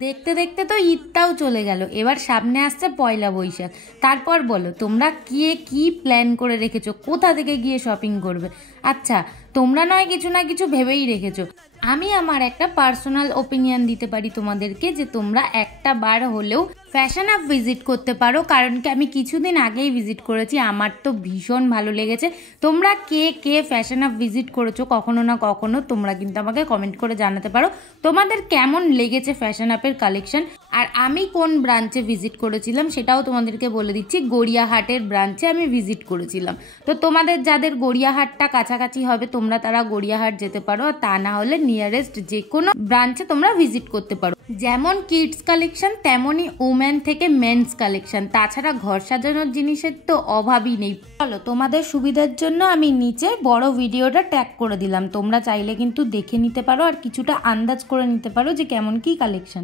দেখতে দেখতে তো ঈদটাও চলে গেল, এবার সামনে আসছে পয়লা বৈশাখ। তারপর বলো তোমরা কি প্ল্যান করে রেখেছো, কোথা থেকে গিয়ে শপিং করবে? আচ্ছা, তোমরা নয় কিছু না কিছু ভেবেই রেখেছো। আমি আমার একটা পার্সোনাল ওপিনিয়ন দিতে পারি তোমাদেরকে, যে তোমরা একটা বার হলেও ফ্যাশন আপ ভিজিট করতে পারো, কারণ কি আমি কিছুদিন আগেই ভিজিট করেছি, আমার তো ভীষণ ভালো লেগেছে। তোমরা কে ফ্যাশন আপ ভিজিট করেছো কখনো না কখনো, তোমরা কিন্তু আমাকে কমেন্ট করে জানাতে পারো তোমাদের কেমন লেগেছে ফ্যাশন আপের কালেকশন। আর আমি কোন ব্রাঞ্চে ভিজিট করেছিলাম সেটাও তোমাদেরকে বলে দিচ্ছি, গড়িয়াহাটের ব্রাঞ্চে আমি ভিজিট করেছিলাম। তো তোমাদের যাদের গড়িয়াহাটটা কাছাকাছি হবে তোমরা তারা গড়িয়াহাট যেতে পারো, আর তা না হলে নিয়ারেস্ট যে কোনো ব্রাঞ্চে তোমরা ভিজিট করতে পারো। যেমন কিডস কালেকশন তেমনই ওমেন থেকে মেন্স কালেকশন, তাছাড়া ঘর সাজানোর জিনিসের তো অভাবই নেই। চলো তোমাদের সুবিধার জন্য আমি নিচে বড় ভিডিওটা ট্যাগ করে দিলাম, তোমরা চাইলে কিন্তু দেখে নিতে পারো আর কিছুটা আন্দাজ করে নিতে পারো যে কেমন কি কালেকশন।